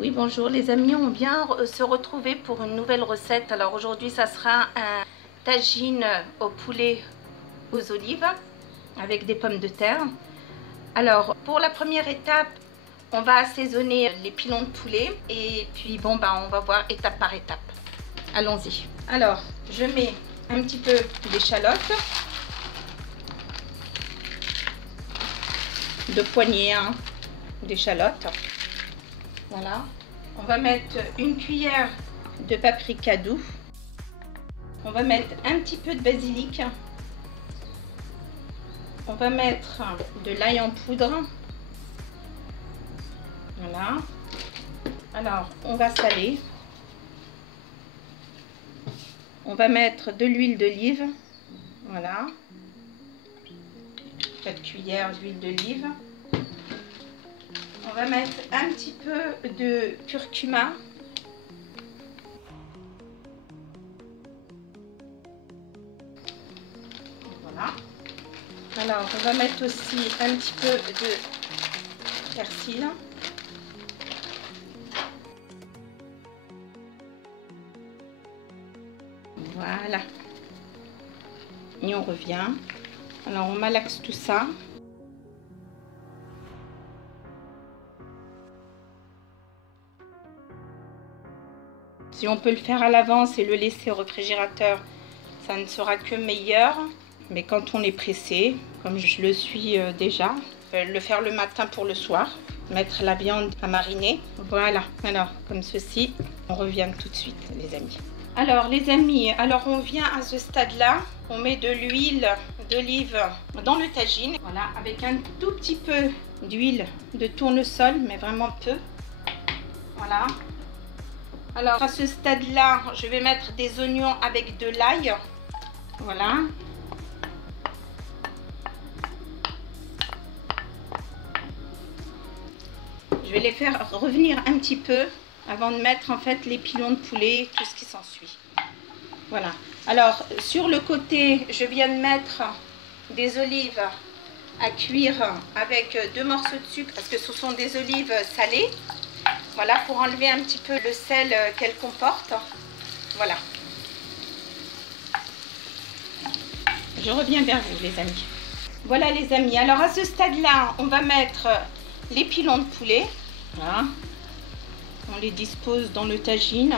Oui, bonjour les amis, on vient se retrouver pour une nouvelle recette. Alors aujourd'hui, ça sera un tagine au poulet aux olives avec des pommes de terre. Alors pour la première étape, on va assaisonner les pilons de poulet et puis bon, on va voir étape par étape. Allons-y. Alors, je mets un petit peu d'échalotes, de poignées d'échalotes. Voilà. On va mettre une cuillère de paprika doux. On va mettre un petit peu de basilic. On va mettre de l'ail en poudre. Voilà. Alors, on va saler. On va mettre de l'huile d'olive. Voilà. 4 cuillères d'huile d'olive. On va mettre un petit peu de curcuma. Voilà. Alors, on va mettre aussi un petit peu de persil. Voilà. Et on revient. Alors, on malaxe tout ça. Si on peut le faire à l'avance et le laisser au réfrigérateur, ça ne sera que meilleur. Mais quand on est pressé, comme je le suis déjà, le faire le matin pour le soir, mettre la viande à mariner. Voilà, alors comme ceci, on revient tout de suite les amis. Alors les amis, on vient à ce stade-là, on met de l'huile d'olive dans le tagine. Voilà, avec un tout petit peu d'huile de tournesol, mais vraiment peu. Voilà. Alors à ce stade-là, je vais mettre des oignons avec de l'ail. Voilà. Je vais les faire revenir un petit peu avant de mettre en fait les pilons de poulet, tout ce qui s'ensuit. Voilà. Alors sur le côté, je viens de mettre des olives à cuire avec 2 morceaux de sucre parce que ce sont des olives salées. Voilà, pour enlever un petit peu le sel qu'elle comporte. Voilà. Je reviens vers vous les amis. Voilà les amis, alors à ce stade-là, on va mettre les pilons de poulet. Voilà. On les dispose dans le tagine.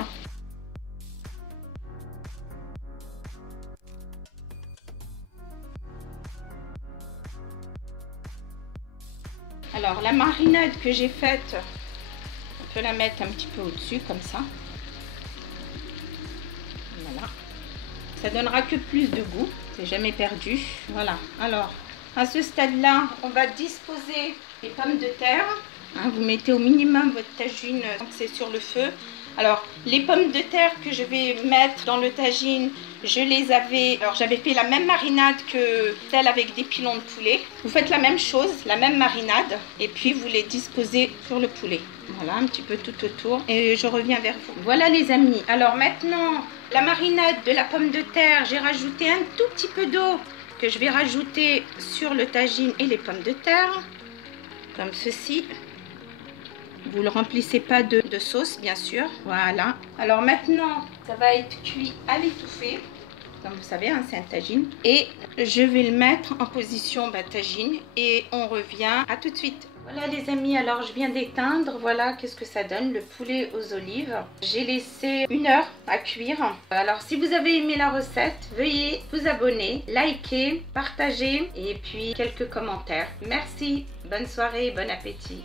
Alors la marinade que j'ai faite, on peut la mettre un petit peu au-dessus comme ça. Voilà. Ça donnera que plus de goût, c'est jamais perdu. Voilà. Alors à ce stade-là, on va disposer les pommes de terre. Vous mettez au minimum votre tagine quand c'est sur le feu. Alors les pommes de terre que je vais mettre dans le tagine, j'avais fait la même marinade que celle avec des pilons de poulet. Vous faites la même chose, la même marinade, et puis vous les disposez sur le poulet. Voilà, un petit peu tout autour, et je reviens vers vous. Voilà les amis, alors maintenant la marinade de la pomme de terre, j'ai rajouté un tout petit peu d'eau que je vais rajouter sur le tagine et les pommes de terre, comme ceci. Vous ne le remplissez pas de sauce, bien sûr. Voilà. Alors maintenant, ça va être cuit à l'étouffée. Comme vous savez, c'est un tagine. Et je vais le mettre en position tagine. Et on revient. À tout de suite. Voilà les amis, alors je viens d'éteindre. Voilà, qu'est-ce que ça donne, le poulet aux olives. J'ai laissé 1 heure à cuire. Alors si vous avez aimé la recette, veuillez vous abonner, liker, partager et puis quelques commentaires. Merci, bonne soirée, bon appétit.